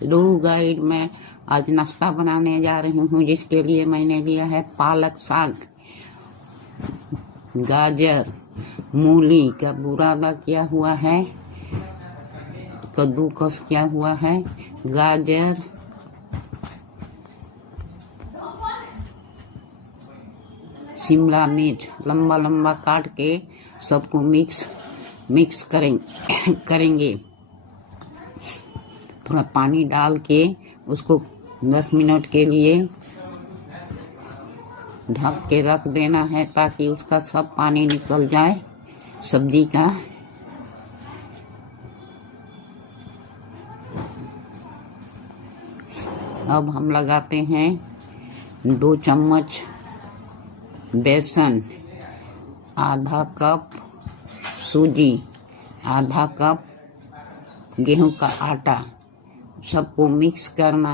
Hello guys, मैं आज नाश्ता बनाने जा रही हूँ, जिसके लिए मैंने लिया है पालक साग, गाजर, मूली का बुरादा किया हुआ है, कद्दूकस किया हुआ है, गाजर, शिमला मिर्च लंबा लंबा काट के सबको मिक्स करेंगे। थोड़ा पानी डाल के उसको 10 मिनट के लिए ढक के रख देना है, ताकि उसका सब पानी निकल जाए सब्जी का। अब हम लगाते हैं 2 चम्मच बेसन, आधा कप सूजी, आधा कप गेहूं का आटा, सबको मिक्स करना